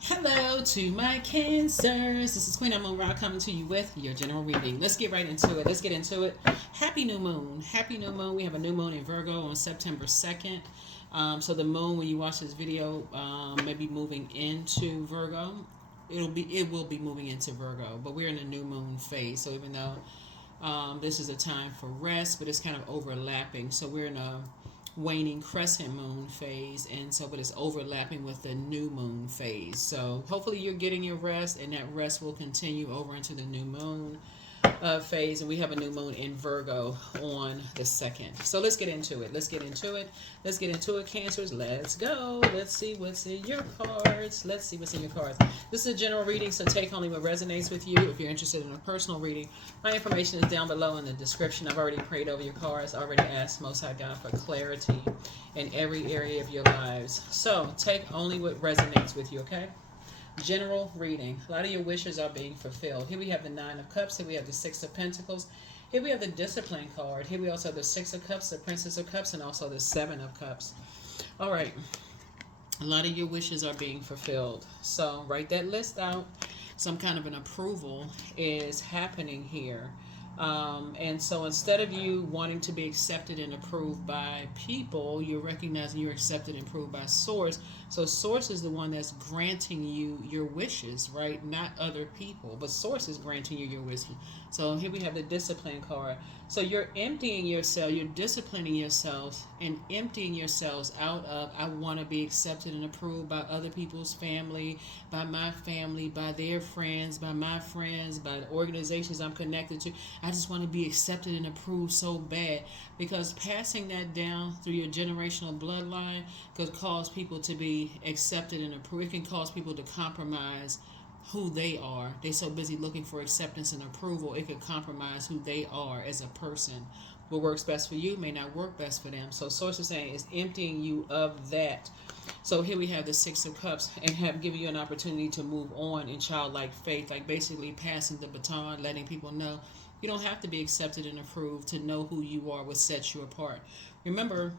Hello to my cancers. This is Queen Amun Ra coming to you with your general reading. Let's get right into it. Let's get into it. Happy new moon. Happy new moon. We have a new moon in Virgo on September 2nd. So the moon, when you watch this video, may be moving into Virgo. It will be moving into Virgo, but we're in a new moon phase. So even though this is a time for rest, but it's kind of overlapping. So we're in a waning crescent moon phase, and so but it's overlapping with the new moon phase. So hopefully you're getting your rest, and that rest will continue over into the new moon phase. And we have a new moon in Virgo on the 2nd. So let's get into it. Let's get into it, Cancers. Let's go. Let's see what's in your cards. This is a general reading, so take only what resonates with you. If you're interested in a personal reading, my information is down below in the description. I've already prayed over your cards. I already asked Most High God for clarity in every area of your lives. So take only what resonates with you, okay? General reading. A lot of your wishes are being fulfilled. Here we have the Nine of Cups. Here we have the Six of Pentacles. Here we have the Discipline card. Here we also have the Six of Cups, the Princess of Cups, and also the Seven of Cups. All right. A lot of your wishes are being fulfilled. So write that list out. Some kind of an approval is happening here. And so instead of you wanting to be accepted and approved by people, you're recognizing you're accepted and approved by Source. So Source is the one that's granting you your wishes, right? Not other people, but Source is granting you your wishes. So here we have the Discipline card. So you're emptying yourself, you're disciplining yourselves and emptying yourselves out of, I want to be accepted and approved by other people's family, by my family, by their friends, by my friends, by the organizations I'm connected to. I just want to be accepted and approved so bad, because passing that down through your generational bloodline could cause people to be accepted and approved. It can cause people to compromise who they are. They're so busy looking for acceptance and approval, it could compromise who they are as a person. What works best for you may not work best for them. So Source is saying is emptying you of that. So here we have the Six of Cups, and have given you an opportunity to move on in childlike faith, like basically passing the baton, letting people know you don't have to be accepted and approved to know who you are, what sets you apart. Remember,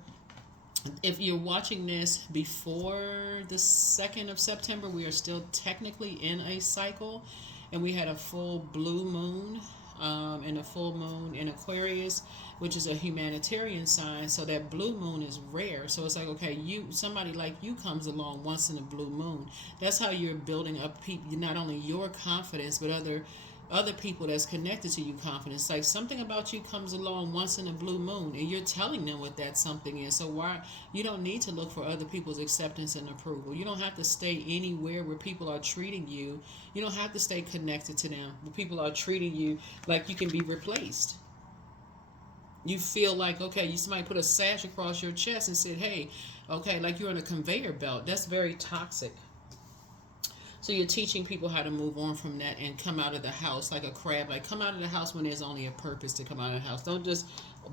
if you're watching this before the 2nd of September, we are still technically in a cycle, and we had a full blue moon and a full moon in Aquarius, which is a humanitarian sign. So that blue moon is rare. So it's like, okay, somebody like you comes along once in a blue moon. That's how you're building up people, not only your confidence, but other people that's connected to you confidence. Like something about you comes along once in a blue moon, and you're telling them what that something is. So why you don't need to look for other people's acceptance and approval. You don't have to stay anywhere where people are treating you. You don't have to stay connected to them where people are treating you like you can be replaced. You feel like, okay, somebody put a sash across your chest and said, hey, okay, like you're on a conveyor belt. That's very toxic. So you're teaching people how to move on from that and come out of the house like a crab. Like come out of the house when there's only a purpose to come out of the house. Don't just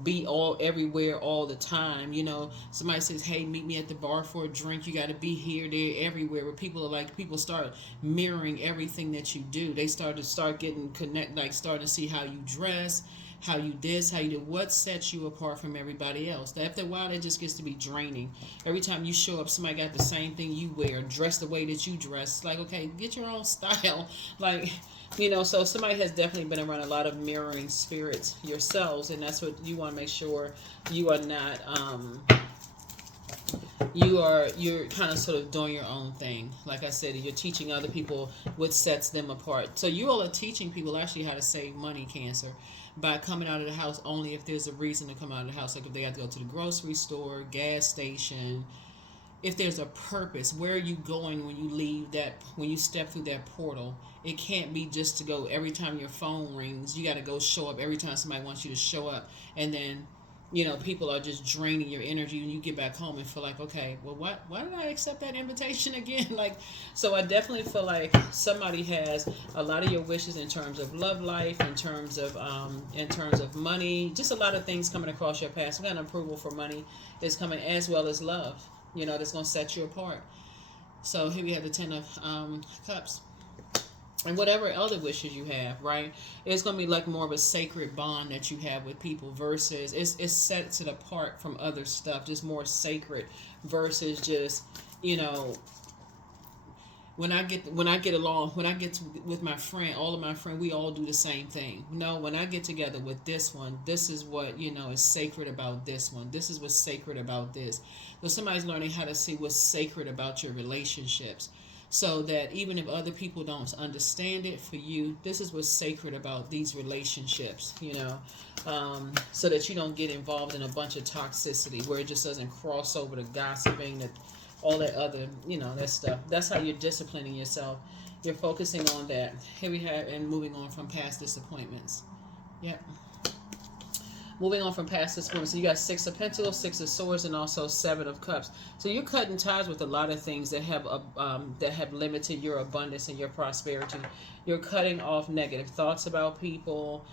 be all everywhere all the time. You know, somebody says, hey, meet me at the bar for a drink. You got to be here, there, everywhere. Where people are like, people start mirroring everything that you do. They start getting like starting to see how you dress, how you this, how you do, what sets you apart from everybody else. After a while, it just gets to be draining. Every time you show up, somebody got the same thing you wear, dress the way that you dress. Like, okay, get your own style. Like, you know, so somebody has definitely been around a lot of mirroring spirits yourselves, and that's what you want to make sure you are not. You're kind of sort of doing your own thing. Like I said, you're teaching other people what sets them apart. So you all are teaching people actually how to save money, Cancer, by coming out of the house only if there's a reason to come out of the house. Like if they have to go to the grocery store, gas station, if there's a purpose. Where are you going when you leave that, when you step through that portal? It can't be just to go every time your phone rings. You got to go show up every time somebody wants you to show up, and then you know, people are just draining your energy, and you get back home and feel like, okay, well, why did I accept that invitation again? Like, so I definitely feel like somebody has a lot of your wishes in terms of love life, in terms of money, just a lot of things coming across your path. Some kind of approval for money is coming, as well as love, you know, that's going to set you apart. So here we have the Ten of Cups. And whatever other wishes you have, right? It's going to be like more of a sacred bond that you have with people versus it sets it apart from other stuff, just more sacred versus just, you know, when I get with my friend, all of my friends, we all do the same thing. No, when I get together with this one, this is what is sacred about this one. This is what's sacred about this. So somebody's learning how to see what's sacred about your relationships, so that even if other people don't understand it, for you, this is what's sacred about these relationships. So that you don't get involved in a bunch of toxicity where it just doesn't cross over to gossiping, that all that other, that stuff. That's how you're disciplining yourself. You're focusing on that. Here we have, and moving on from past disappointments. Yep. Moving on from past disappointments. So you got 6 of Pentacles, 6 of Swords, and also 7 of Cups. So you're cutting ties with a lot of things that have limited your abundance and your prosperity. You're cutting off negative thoughts about people.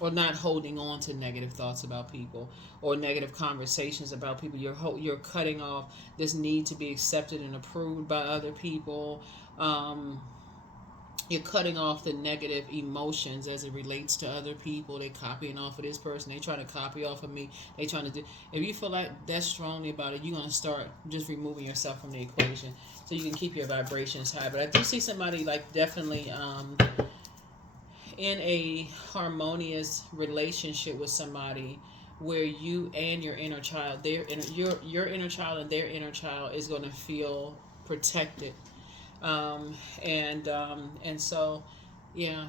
Or not holding on to negative thoughts about people or negative conversations about people. You're cutting off this need to be accepted and approved by other people. You're cutting off the negative emotions as it relates to other people. They're copying off of this person. They trying to copy off of me. They trying to do. If you feel like that strongly about it, you're gonna start just removing yourself from the equation so you can keep your vibrations high. But I do see somebody like definitely in a harmonious relationship with somebody where you and your inner child, your inner child and their inner child is going to feel protected, and so, yeah.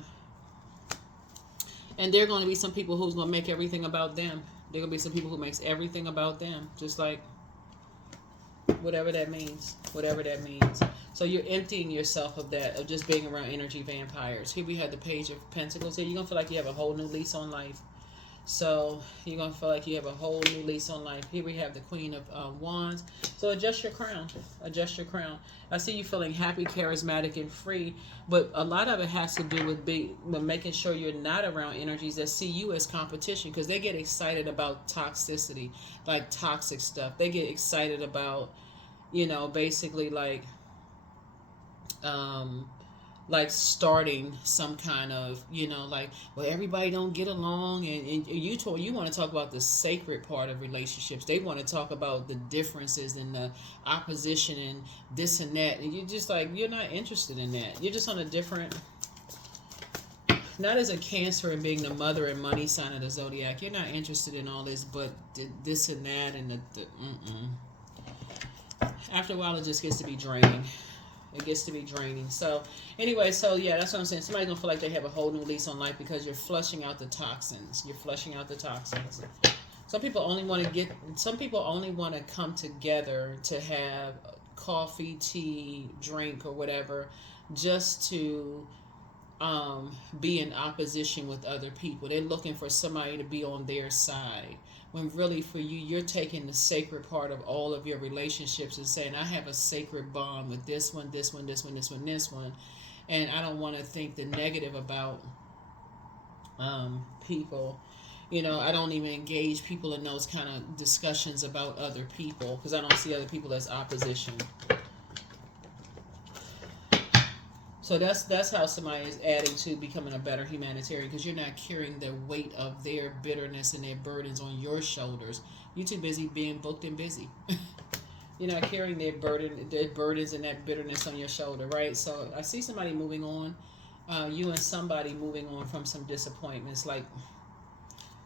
And there are going to be some people who's going to make everything about them. There are going to be some people who makes everything about them, just like whatever that means. So you're emptying yourself of that, of just being around energy vampires. Here we have the Page of Pentacles. Here you're going to feel like you have a whole new lease on life. So you're going to feel like you have a whole new lease on life. Here we have the Queen of Wands. So adjust your crown. Adjust your crown. I see you feeling happy, charismatic, and free. But a lot of it has to do with making sure you're not around energies that see you as competition. Because they get excited about toxicity, like toxic stuff. They get excited about, basically like starting some kind of, well, everybody don't get along, and you want to talk about the sacred part of relationships. They want to talk about the differences and the opposition and this and that, and you're just like, you're not interested in that. You're just on a different, not as a Cancer and being the mother and money sign of the zodiac, you're not interested in all this, but this and that and the after a while it just gets to be draining. It gets to be draining. So anyway, so yeah, that's what I'm saying. Somebody's gonna feel like they have a whole new lease on life because you're flushing out the toxins. You're flushing out the toxins. Some people only want to come together to have coffee, tea, drink, or whatever, just to be in opposition with other people. They're looking for somebody to be on their side. When really for you, you're taking the sacred part of all of your relationships and saying, I have a sacred bond with this one, this one, this one, this one, this one. And I don't want to think the negative about people. I don't even engage people in those kind of discussions about other people because I don't see other people as opposition. So that's how somebody is adding to becoming a better humanitarian, because you're not carrying the weight of their bitterness and their burdens on your shoulders. You're too busy being booked and busy. You're not carrying their burdens and that bitterness on your shoulder, right? So I see somebody moving on. You and somebody moving on from some disappointments. Like,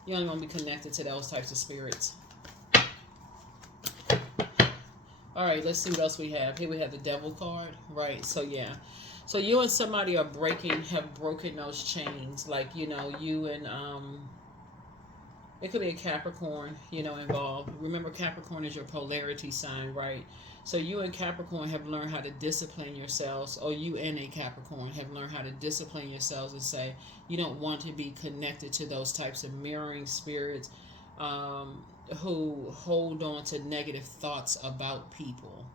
you don't want to be connected to those types of spirits. All right, let's see what else we have. Here we have the Devil card, right? So yeah. So you and somebody have broken those chains. Like, you and, it could be a Capricorn, involved. Remember, Capricorn is your polarity sign, right? So you and Capricorn have learned how to discipline yourselves, or you and a Capricorn have learned how to discipline yourselves and say, you don't want to be connected to those types of mirroring spirits who hold on to negative thoughts about people.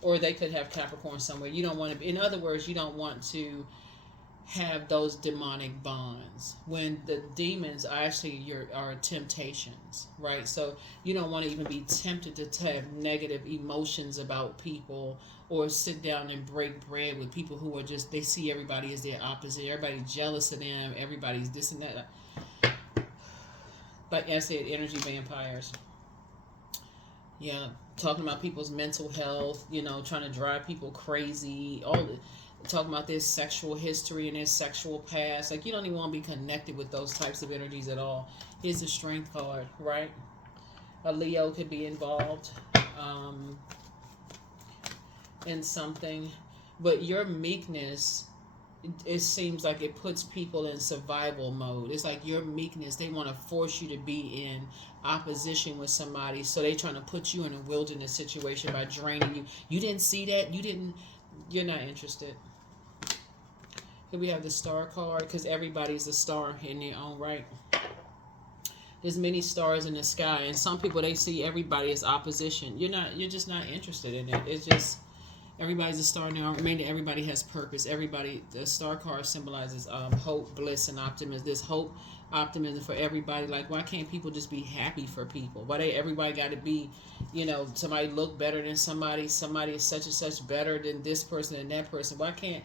Or they could have Capricorn somewhere. You don't want to, in other words, you don't want to have those demonic bonds when the demons are actually are temptations, right? So you don't want to even be tempted to have negative emotions about people, or sit down and break bread with people who are just, they see everybody as their opposite, everybody's jealous of them, everybody's this and that. Like I said, energy vampires. Yeah, talking about people's mental health, trying to drive people crazy, talking about their sexual history and their sexual past. Like, you don't even want to be connected with those types of energies at all. Here's the Strength card, right? A Leo could be involved in something, but your meekness, it seems like it puts people in survival mode. It's like your meekness, they want to force you to be in opposition with somebody, so they trying to put you in a wilderness situation by draining you. You didn't see that, you're not interested. Here we have the Star card, because everybody's a star in their own right. There's many stars in the sky, and some people, they see everybody as opposition. You're just not interested in it. It's just, everybody's a star now. Mainly, everybody has purpose. The Star card symbolizes hope, bliss, and optimism. There's hope, optimism for everybody. Like, why can't people just be happy for people? Why everybody got to be, somebody look better than somebody is such and such better than this person and that person? Why can't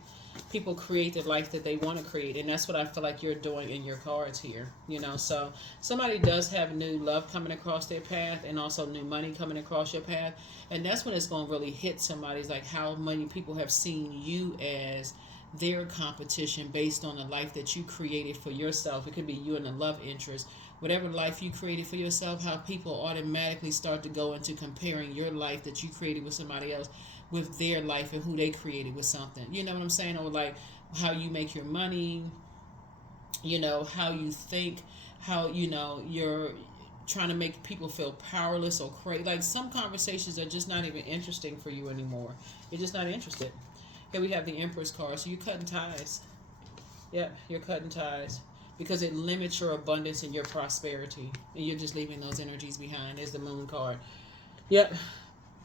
people create the life that they want to create? And that's what I feel like you're doing in your cards here. So somebody does have new love coming across their path, and also new money coming across your path. And that's when it's going to really hit somebody's, like, how many people have seen you as their competition based on the life that you created for yourself. It could be you and the love interest. Whatever life you created for yourself, how people automatically start to go into comparing your life that you created with somebody else with their life and who they created with something. You know what I'm saying? Or like how you make your money, how you think, how, you're trying to make people feel powerless or crazy. Like, some conversations are just not even interesting for you anymore. You're just not interested. Here we have the Empress card. So you're cutting ties. Yep, you're cutting ties. Because it limits your abundance and your prosperity. And you're just leaving those energies behind. There's the Moon card. Yep.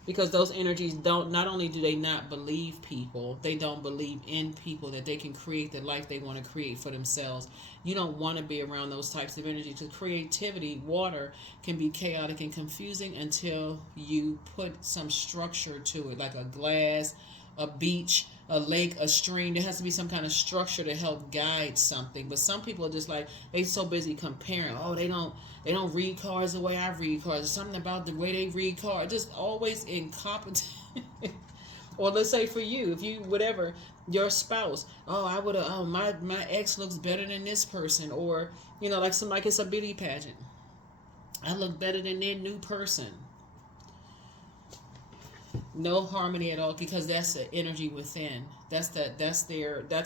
Because those energies not only do they not believe people, they don't believe in people, that they can create the life they want to create for themselves. You don't want to be around those types of energies, because creativity, water, can be chaotic and confusing until you put some structure to it, like a glass, a beach, a lake, a stream. There has to be some kind of structure to help guide something. But some people are just like, they so busy comparing. Oh, they don't read cards the way I read cards. There's something about the way they read cards. Just always incompetent. Or let's say for you, if you, whatever, your spouse, my ex looks better than this person. Or, like somebody, it's a beauty pageant. I look better than their new person. No harmony at all, because that's the energy within. That's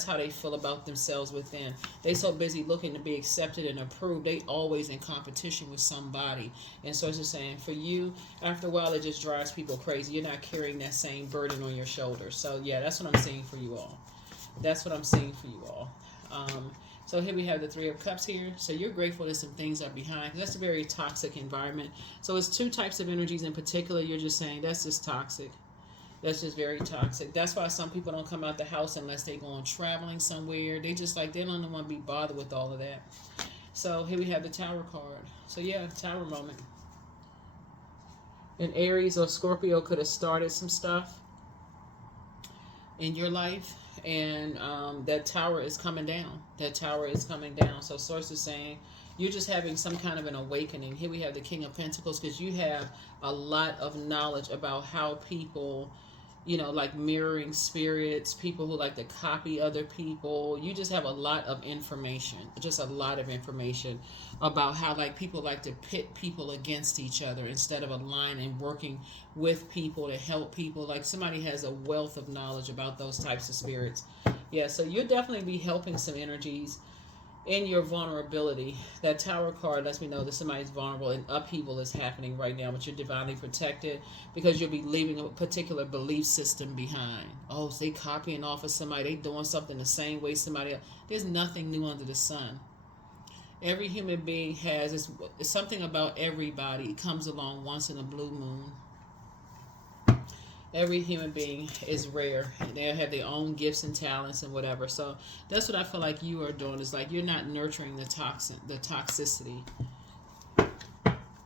how they feel about themselves within. They so busy looking to be accepted and approved, they always in competition with somebody. And so it's just saying, for you, after a while, it just drives people crazy. You're not carrying that same burden on your shoulders. So yeah, that's what I'm seeing for you all. So here we have the Three of Cups here. So you're grateful that some things are behind. That's a very toxic environment. So it's two types of energies in particular. You're just saying that's just toxic. That's just very toxic. That's why some people don't come out the house unless they're going traveling somewhere. They just like, they don't want to be bothered with all of that. So here we have the Tower card. So yeah, Tower moment. An Aries or Scorpio could have started some stuff in your life. And that tower is coming down. So Source is saying you're just having some kind of an awakening. Here we have the King of Pentacles, because you have a lot of knowledge about how people, like mirroring spirits, people who like to copy other people. You just have a lot of information, about how like people like to pit people against each other instead of aligning and working with people to help people. Like, somebody has a wealth of knowledge about those types of spirits. Yeah, so you'll definitely be helping some energies in your vulnerability. That Tower card lets me know that somebody's vulnerable and upheaval is happening right now, but you're divinely protected, because you'll be leaving a particular belief system behind. Oh, so they copying off of somebody, they doing something the same way somebody else. There's nothing new under the sun. Every human being has, it's something about everybody. It comes along once in a blue moon. Every human being is rare. They have their own gifts and talents and whatever. So that's what I feel like you are doing. Is like, you're not nurturing the toxicity.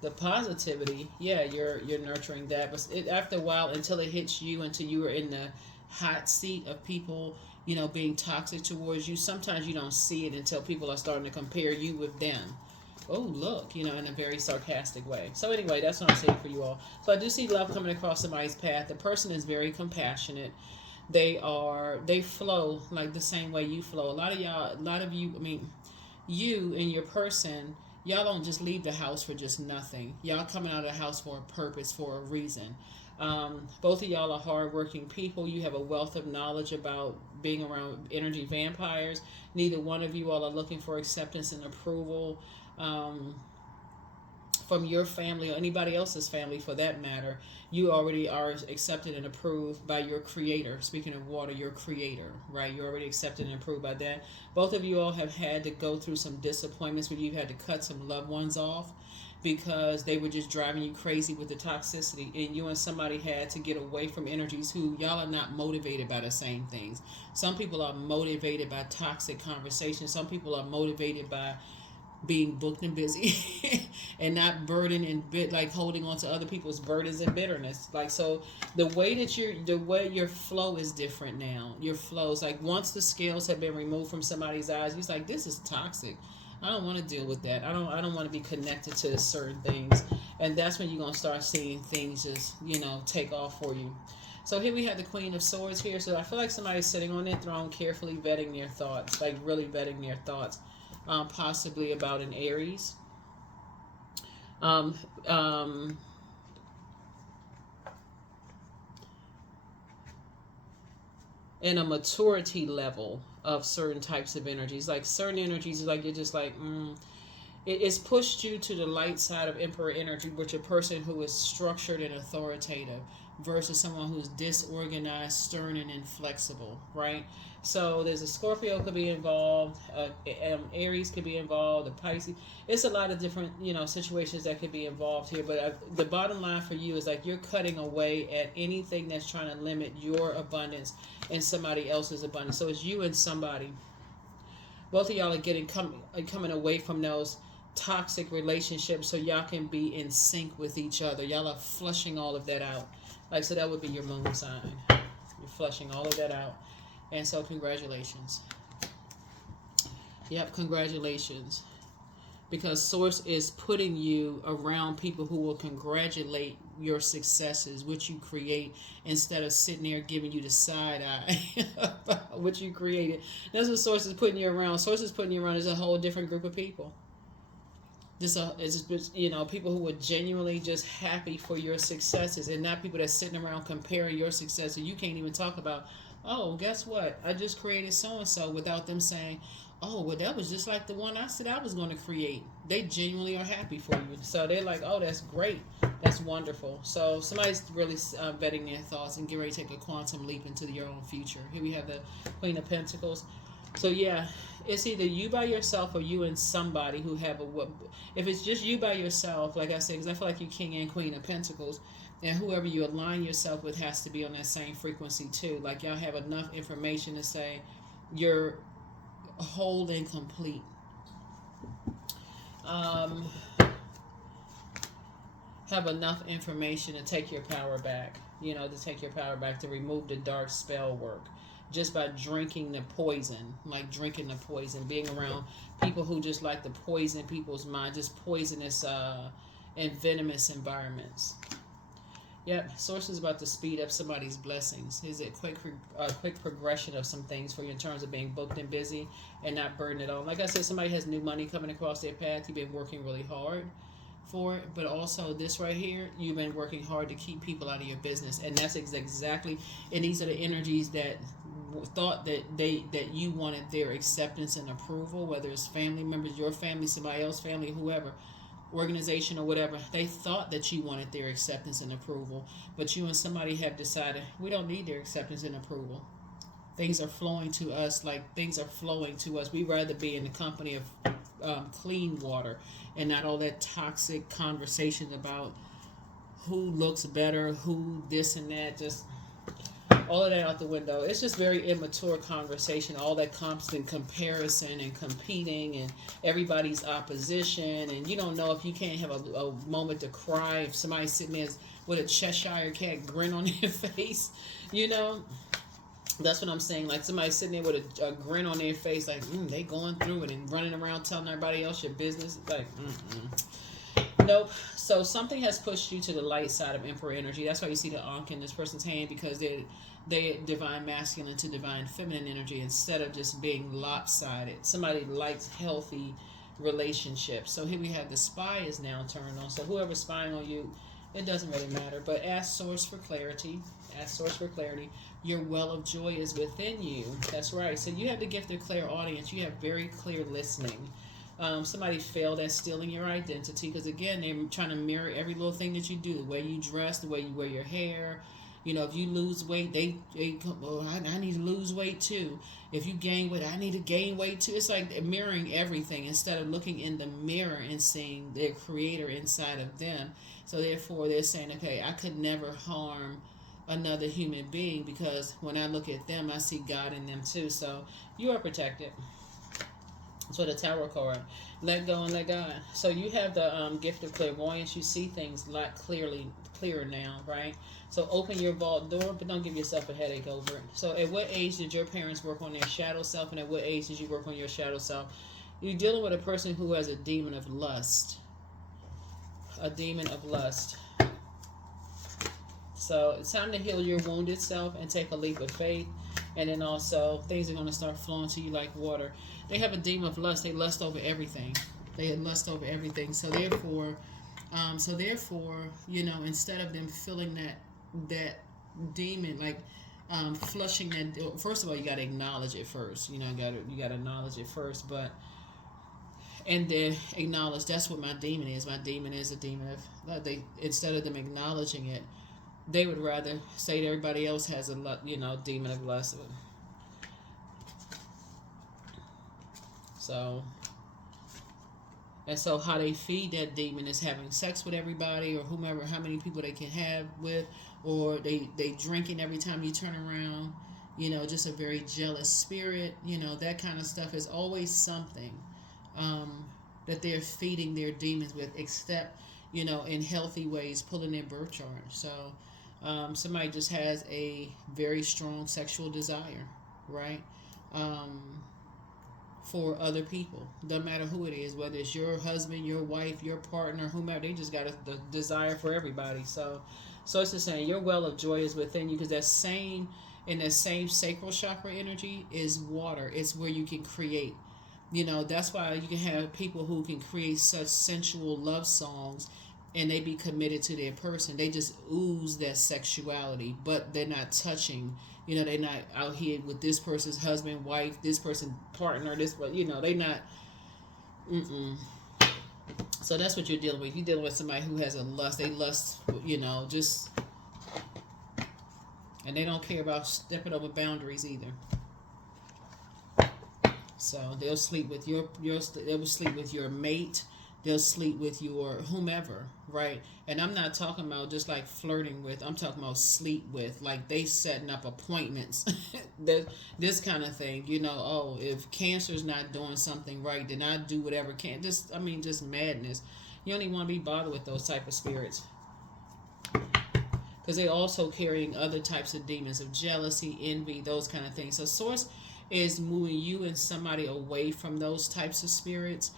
The positivity, yeah, you're nurturing that. But after a while, until it hits you, until you are in the hot seat of people, being toxic towards you, sometimes you don't see it until people are starting to compare you with them. oh, look, in a very sarcastic way. So anyway, that's what I'm saying for you all. So I do see love coming across somebody's path. The person is very compassionate. They flow like the same way you flow. A lot of you, I mean, you and your person, y'all don't just leave the house for just nothing. Y'all coming out of the house for a purpose, for a reason. Both of y'all are hardworking people. You have a wealth of knowledge about being around energy vampires. Neither one of you all are looking for acceptance and approval from your family or anybody else's family for that matter. You already are accepted and approved by your creator. Speaking of water, your creator, right? You're already accepted and approved by that. Both of you all have had to go through some disappointments where you've had to cut some loved ones off because they were just driving you crazy with the toxicity, and you and somebody had to get away from energies who y'all are not motivated by the same things. Some people are motivated by toxic conversations. Some people are motivated by being booked and busy and not burdened and like holding on to other people's burdens and bitterness. Like, so the way your flow is different now. Your flow is like, once the scales have been removed from somebody's eyes, you're like, this is toxic. I don't want to deal with that. I don't want to be connected to certain things. And that's when you're going to start seeing things just, take off for you. So here we have the Queen of Swords here. So I feel like somebody's sitting on their throne, carefully vetting their thoughts, like really vetting their thoughts. Possibly about an Aries. In a maturity level of certain types of energies. Like certain energies, like you're just like, it's pushed you to the light side of Emperor energy, which a person who is structured and authoritative versus someone who's disorganized, stern, and inflexible, right? So there's a Scorpio could be involved, Aries could be involved, a Pisces. It's a lot of different, situations that could be involved here. But the bottom line for you is like you're cutting away at anything that's trying to limit your abundance and somebody else's abundance. So it's you and somebody. Both of y'all are coming away from those toxic relationships so y'all can be in sync with each other. Y'all are flushing all of that out. Like, so that would be your moon sign. You're flushing all of that out. And so congratulations. Yep, congratulations. Because Source is putting you around people who will congratulate your successes, what you create, instead of sitting there giving you the side eye about what you created. That's what Source is putting you around. Source is putting you around as a whole different group of people. People who are genuinely just happy for your successes, and not people that's sitting around comparing your success. And you can't even talk about, oh, guess what? I just created so-and-so, without them saying, oh, well, that was just like the one I said I was going to create. They genuinely are happy for you. So they're like, oh, that's great. That's wonderful. So somebody's really vetting their thoughts and getting ready to take a quantum leap into your own future. Here we have the Queen of Pentacles. So yeah, it's either you by yourself or you and somebody who have if it's just you by yourself, like I said, because I feel like you're King and Queen of Pentacles, and whoever you align yourself with has to be on that same frequency too. Like y'all have enough information to say you're whole and complete. Have enough information to take your power back, to remove the dark spell work. Just by drinking the poison, being around people who just like to poison people's mind, just poisonous and venomous environments. Yep, Source is about to speed up somebody's blessings. Is it quick progression of some things for you in terms of being booked and busy and not burdened at all? Like I said, somebody has new money coming across their path. You've been working really hard for it, but also this right here, you've been working hard to keep people out of your business, and that's exactly. And these are the energies that thought that you wanted their acceptance and approval, whether it's family members, your family, somebody else's family, whoever, organization or whatever. They thought that you wanted their acceptance and approval, but you and somebody have decided we don't need their acceptance and approval. Things are flowing to us. We'd rather be in the company of clean water and not all that toxic conversation about who looks better, who this and that. Just all of that out the window. It's just very immature conversation. All that constant comparison and competing and everybody's opposition. And you don't know if you can't have a moment to cry if somebody's sitting there with a Cheshire cat grin on their face. That's what I'm saying. Like somebody sitting there with a grin on their face, like they going through it and running around telling everybody else your business. Like, nope. So something has pushed you to the light side of Emperor energy. That's why you see the Ankh in this person's hand, because they divine masculine to divine feminine energy instead of just being lopsided. Somebody likes healthy relationships. So here we have the spy is now turned on. So whoever's spying on you, it doesn't really matter. But ask source for clarity. Ask source for clarity. Your well of joy is within you. That's right. So you have the gift of clairaudience. You have very clear listening. Somebody failed at stealing your identity, because again, they're trying to mirror every little thing that you do, the way you dress, the way you wear your hair. You know, if you lose weight, they come, oh, I need to lose weight too. If you gain weight, I need to gain weight too. It's like mirroring everything instead of looking in the mirror and seeing their creator inside of them. So therefore, they're saying, okay, I could never harm another human being, because when I look at them, I see God in them too. So you are protected. So the Tower card, let go and let God. So you have the gift of clairvoyance. You see things a lot clearer now, right? So open your vault door, but don't give yourself a headache over it. So at what age did your parents work on their shadow self, and at what age did you work on your shadow self? You're dealing with a person who has a demon of lust. A demon of lust. So it's time to heal your wounded self and take a leap of faith. And then also, things are going to start flowing to you like water. They have a demon of lust. They lust over everything. They lust over everything. So therefore, you know, instead of them feeling that demon, like flushing that. First of all, you got to acknowledge it first. You know, you got to acknowledge it first, and then acknowledge that's what my demon is. My demon is a demon of. They, instead of them acknowledging it, they would rather say that everybody else has a demon of lust. So how they feed that demon is having sex with everybody or whomever, how many people they can have with, or they drinking every time you turn around. You know, just a very jealous spirit. You know, that kind of stuff is always something that they're feeding their demons with, except, you know, in healthy ways, pulling their birth chart. So somebody just has a very strong sexual desire, right? For other people. Doesn't matter who it is, whether it's your husband, your wife, your partner, whomever, they just got a desire for everybody. So it's just saying your well of joy is within you, because that same sacral chakra energy is water. It's where you can create. You know, that's why you can have people who can create such sensual love songs and they be committed to their person. They just ooze that sexuality, but they're not touching. You know, they're not out here with this person's husband, wife, this person's partner, you know, they not. So that's what you're dealing with. You're dealing with somebody who has a lust. They lust, you know, just, and they don't care about stepping over boundaries either. So they'll sleep with they will sleep with your mate. They'll sleep with your whomever, right? And I'm not talking about just like flirting with. I'm talking about sleep with, like they setting up appointments. This kind of thing, you know. Oh, if Cancer's not doing something right, then I do whatever can. Just madness. You don't even want to be bothered with those type of spirits, because they're also carrying other types of demons of jealousy, envy, those kind of things. So Source is moving you and somebody away from those types of spirits.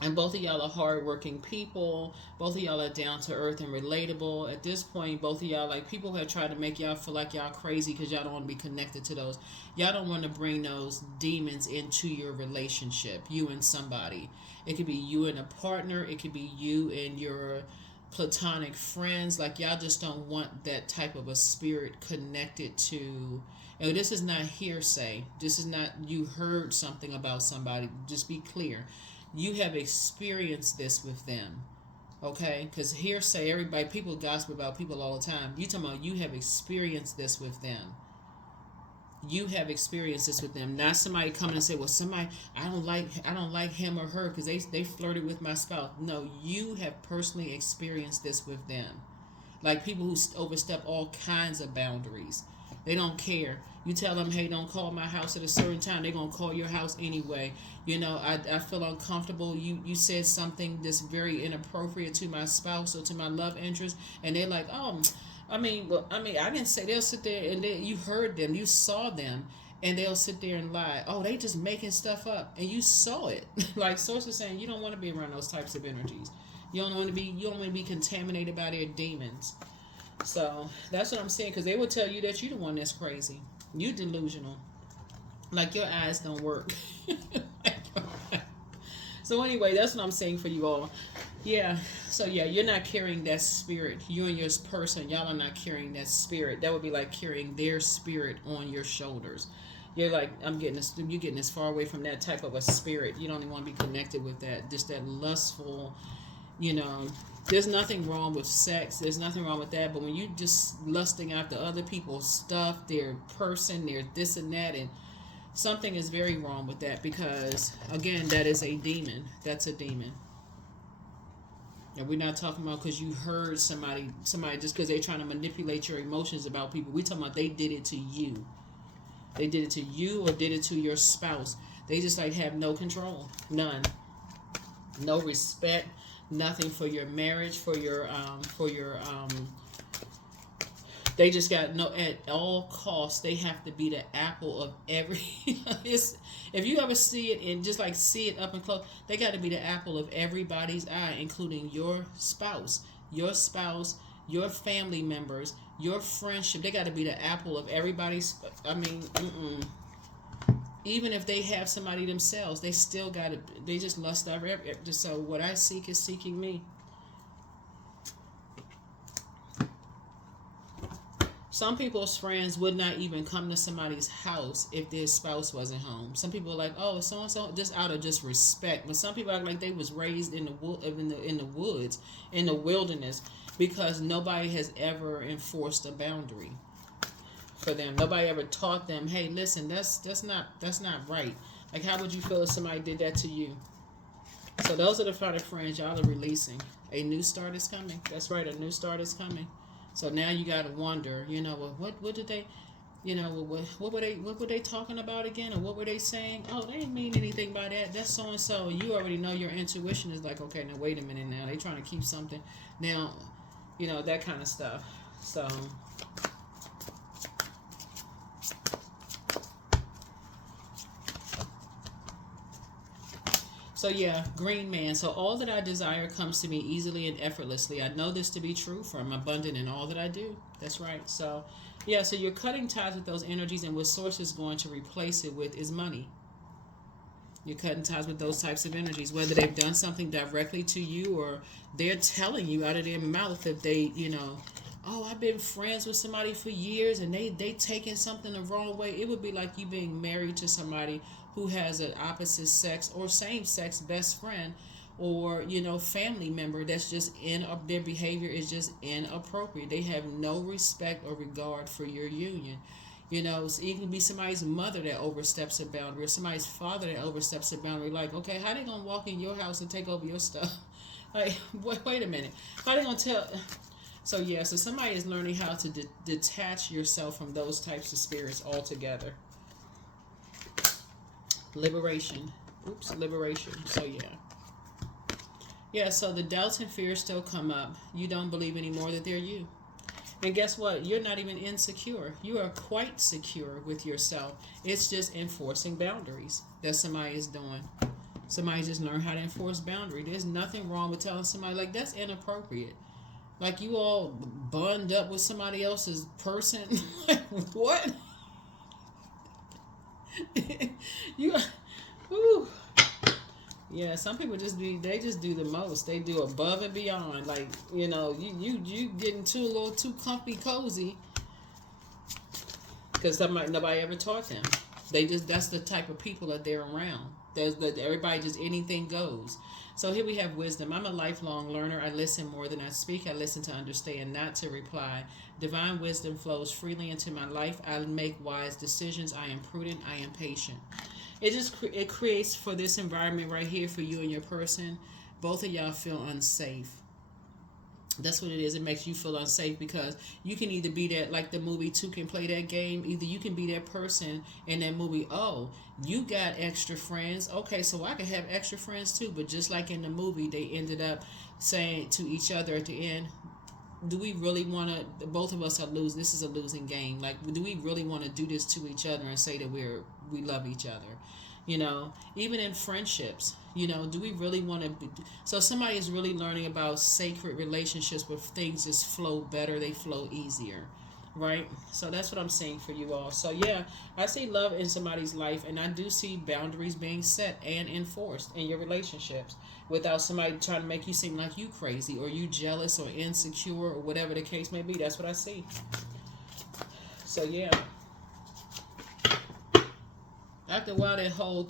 And both of y'all are hardworking people. Both of y'all are down to earth and relatable. At this point, both of y'all, like, people have tried to make y'all feel like y'all crazy because y'all don't want to be connected to those. Y'all don't want to bring those demons into your relationship, you and somebody. It could be you and a partner. It could be you and your platonic friends. Like, y'all just don't want that type of a spirit connected to. And this is not hearsay. This is not you heard something about somebody. Just be clear. You have experienced this with them, okay? Because hearsay, people gossip about people all the time. You talking about you have experienced this with them. You have experienced this with them. Not somebody coming and say, well, somebody, I don't like him or her because they flirted with my spouse. No, you have personally experienced this with them. Like people who overstep all kinds of boundaries. They don't care. You tell them, hey, don't call my house at a certain time. They're going to call your house anyway. You know, I feel uncomfortable. You said something that's very inappropriate to my spouse or to my love interest. And they're like, oh, I didn't say they'll sit there and you heard them, you saw them, and they'll sit there and lie. Oh, they just making stuff up, and you saw it. Like sources saying, you don't want to be around those types of energies. You don't want to be contaminated by their demons. So that's what I'm saying, because they will tell you that you're the one that's crazy. You delusional. Like your eyes don't work. So anyway, that's what I'm saying for you all. Yeah. So yeah, you're not carrying that spirit. You and your person, y'all are not carrying that spirit. That would be like carrying their spirit on your shoulders. You're like, you're getting as far away from that type of a spirit. You don't even want to be connected with that. Just that lustful, you know. There's nothing wrong with sex. There's nothing wrong with that. But when you just lusting after other people's stuff, their person, their this and that, and something is very wrong with that, because again, that is a demon. That's a demon. And we're not talking about because you heard somebody just because they're trying to manipulate your emotions about people. We're talking about they did it to you. They did it to you or did it to your spouse. They just like have no control. None. No respect. Nothing for your marriage, for your they just got no, at all costs they have to be the apple of every if you ever see it and just like see it up and close, they got to be the apple of everybody's eye, including your spouse, your family members, your friendship. They got to be the apple of everybody's. Even if they have somebody themselves, they still got to. They just lust over. Just so what I seek is seeking me. Some people's friends would not even come to somebody's house if their spouse wasn't home. Some people are like, oh, so and so, just out of just respect. But some people act like they was raised in the woods, in the wilderness, because nobody has ever enforced a boundary for them. Nobody ever taught them, hey, listen, that's not right. Like, how would you feel if somebody did that to you? So those are the kind of friends y'all are releasing. A new start is coming. That's right, a new start is coming. So now you got to wonder, well, what did they, what were they talking about again, or what were they saying? Oh, they didn't mean anything by that. That's so and so. You already know your intuition is like, okay, now wait a minute. Now they trying to keep something. Now, that kind of stuff. So. So yeah, green man. So all that I desire comes to me easily and effortlessly. I know this to be true, for I'm abundant in all that I do. That's right. So yeah, so you're cutting ties with those energies, and what source is going to replace it with is money. You're cutting ties with those types of energies, whether they've done something directly to you or they're telling you out of their mouth that they, oh, I've been friends with somebody for years and they taking something the wrong way. It would be like you being married to somebody who has an opposite sex or same sex best friend, or family member that's just their behavior is just inappropriate. They have no respect or regard for your union. So it can be somebody's mother that oversteps a boundary, or somebody's father that oversteps a boundary. Like, okay, how they gonna walk in your house and take over your stuff? Like, wait a minute, how they gonna tell? So yeah, so somebody is learning how to detach yourself from those types of spirits altogether. Liberation. Liberation. So yeah, so the doubts and fears still come up. You don't believe anymore that they're you. And guess what? You're not even insecure. You are quite secure with yourself. It's just enforcing boundaries that somebody is doing. Somebody just learned how to enforce boundary. There's nothing wrong with telling somebody, like, that's inappropriate. Like, you all bundled up with somebody else's person. Like, what? You, whew. Yeah, some people they just do the most. They do above and beyond. Like, you getting a little too comfy cozy because nobody ever taught them. That's the type of people that they're around. Everybody just anything goes. So here we have wisdom. I'm a lifelong learner. I listen more than I speak. I listen to understand, not to reply. Divine wisdom flows freely into my life. I make wise decisions. I am prudent. I am patient. It creates for this environment right here for you and your person. Both of y'all feel unsafe. That's what it is. It makes you feel unsafe because you can either be that, like the movie Two can play that game. Either you can be that person in that movie. Oh, you got extra friends. Okay, so I can have extra friends too. But just like in the movie, they ended up saying to each other at the end, do we really want to, both of us are losing, this is a losing game. Like, do we really want to do this to each other and say that we love each other? Even in friendships, do we really want to be, so somebody is really learning about sacred relationships where things just flow better, they flow easier, right? So that's what I'm saying for you all. So yeah, I see love in somebody's life, and I do see boundaries being set and enforced in your relationships without somebody trying to make you seem like you crazy or you jealous or insecure or whatever the case may be. That's what I see. So yeah. After a while, that whole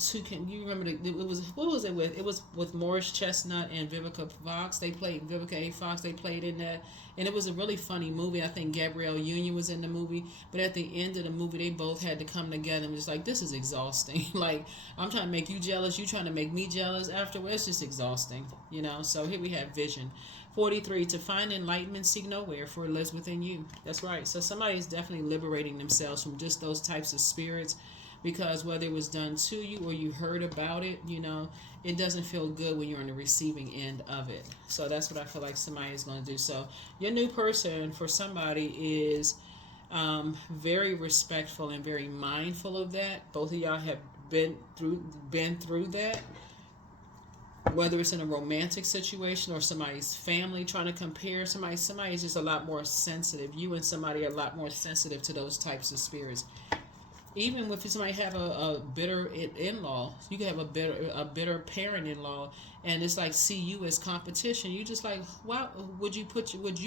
you remember it was, what was it with? It was with Morris Chestnut and Vivica Fox. They played Vivica A. Fox. They played in that, and it was a really funny movie. I think Gabrielle Union was in the movie, but at the end of the movie, they both had to come together and just like, this is exhausting. Like, I'm trying to make you jealous, you trying to make me jealous. Afterwards, it's just exhausting, So here we have vision. 43, to find enlightenment, seek nowhere, for it lives within you. That's right. So somebody is definitely liberating themselves from just those types of spirits. Because whether it was done to you or you heard about it, it doesn't feel good when you're on the receiving end of it. So that's what I feel like somebody is going to do. So your new person for somebody is very respectful and very mindful of that. Both of y'all have been through that. Whether it's in a romantic situation or somebody's family trying to compare, somebody is just a lot more sensitive. You and somebody are a lot more sensitive to those types of spirits. Even if somebody have a bitter in-law, you can have a bitter parent-in-law, and it's like see you as competition. You just like, why would you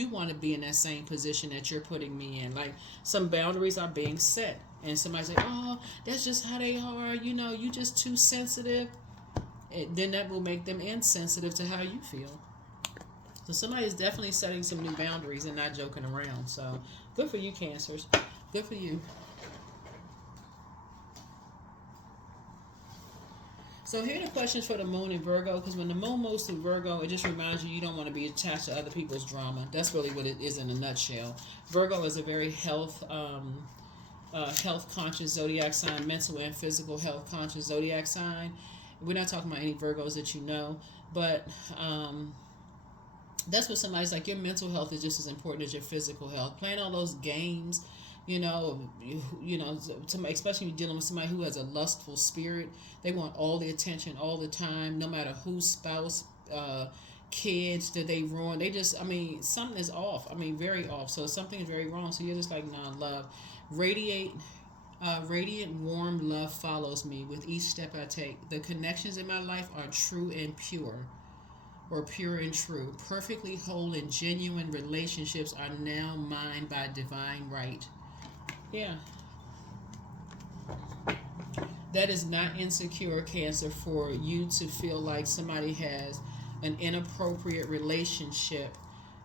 want to be in that same position that you're putting me in? Like, some boundaries are being set, and somebody say, oh, that's just how they are. You just too sensitive. And then that will make them insensitive to how you feel. So somebody is definitely setting some new boundaries and not joking around. So good for you, Cancers. Good for you. So here are the questions for the moon in Virgo, because when the moon moves through Virgo, it just reminds you don't want to be attached to other people's drama. That's really what it is in a nutshell. Virgo is a very health conscious zodiac sign, mental and physical health conscious zodiac sign. We're not talking about any Virgos that you know, but that's what somebody's like. Your mental health is just as important as your physical health. Playing all those games, especially when you're dealing with somebody who has a lustful spirit. They want all the attention all the time, no matter whose spouse, kids that they ruin. They just, something is off. Very off. So something is very wrong. So you're just like, nah, love. Radiant, warm love follows me with each step I take. The connections in my life are true and pure. Or pure and true. Perfectly whole and genuine relationships are now mine by divine right. Yeah. That is not insecure, Cancer, for you to feel like somebody has an inappropriate relationship,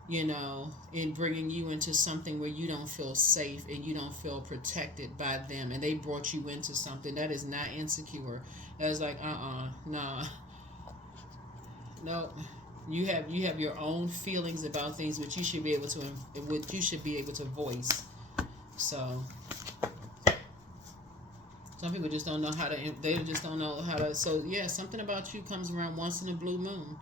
in bringing you into something where you don't feel safe and you don't feel protected by them, and they brought you into something. That is not insecure. That is like, nah. No. You have your own feelings about things which you should be able to voice. So some people just don't know how to. They just don't know how to. So yeah, something about you comes around once in a blue moon.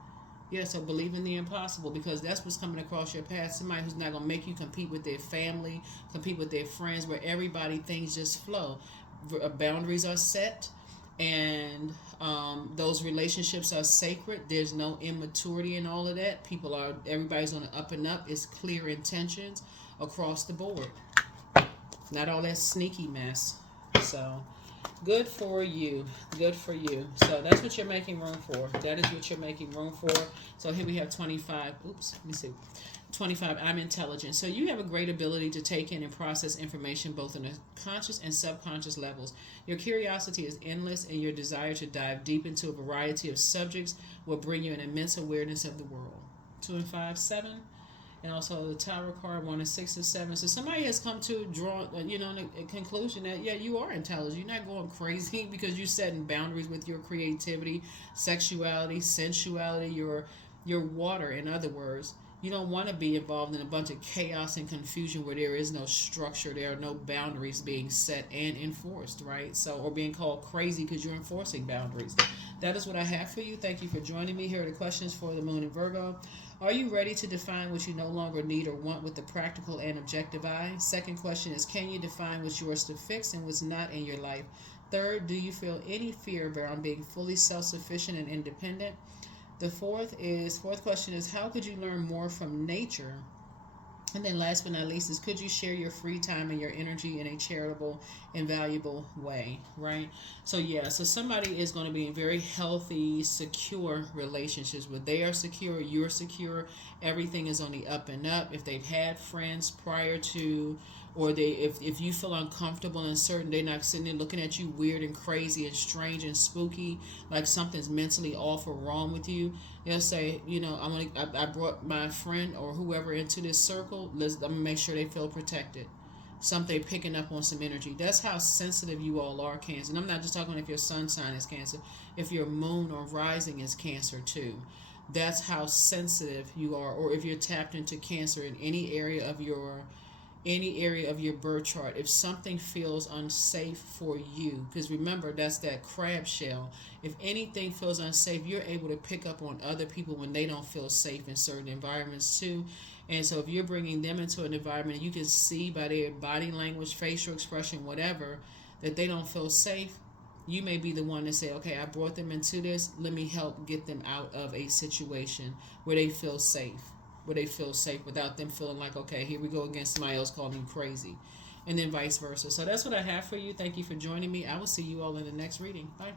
Yeah, so believe in the impossible, because that's what's coming across your path. Somebody who's not gonna make you compete with their family, compete with their friends, where everybody things just flow. Boundaries are set, and those relationships are sacred. There's no immaturity in all of that. Everybody's on the up and up. It's clear intentions across the board. Not all that sneaky mess. So good for you. Good for you. So that's what you're making room for. That is what you're making room for. So here we have 25. Oops, let me see. 25, I'm intelligent. So you have a great ability to take in and process information both on the conscious and subconscious levels. Your curiosity is endless, and your desire to dive deep into a variety of subjects will bring you an immense awareness of the world. 2 and 5, 7. And also the Tower card, 1 and 6 and 7. So somebody has come to draw, a conclusion that, yeah, you are intelligent. You're not going crazy because you're setting boundaries with your creativity, sexuality, sensuality, your water, in other words. You don't want to be involved in a bunch of chaos and confusion where there is no structure, there are no boundaries being set and enforced, right? So, or being called crazy because you're enforcing boundaries. That is what I have for you. Thank you for joining me. Here are the questions for the moon in Virgo. Are you ready to define what you no longer need or want with the practical and objective eye? Second question is, can you define what's yours to fix and what's not in your life? Third, do you feel any fear around being fully self-sufficient and independent? The fourth question is, how could you learn more from nature? And then last but not least is, could you share your free time and your energy in a charitable and valuable way, right? So yeah, so somebody is going to be in very healthy, secure relationships where they are secure, you're secure, everything is on the up and up. If they've had friends prior to, or if you feel uncomfortable and certain, they're not sitting there looking at you weird and crazy and strange and spooky, like something's mentally off or wrong with you. They'll say, I brought my friend or whoever into this circle. I'm gonna make sure they feel protected. Something picking up on some energy. That's how sensitive you all are, Cancer. And I'm not just talking if your sun sign is Cancer. If your moon or rising is Cancer too. That's how sensitive you are. Or if you're tapped into Cancer in any area of your birth chart, if something feels unsafe for you, because remember, that's that crab shell. If anything feels unsafe, you're able to pick up on other people when they don't feel safe in certain environments too. And so if you're bringing them into an environment, you can see by their body language, facial expression, whatever, that they don't feel safe. You may be the one to say, okay, I brought them into this, let me help get them out of a situation where they feel safe, without them feeling like, okay, here we go again, somebody else calling you crazy, and then vice versa. So that's what I have for you. Thank you for joining me. I will see you all in the next reading. Bye.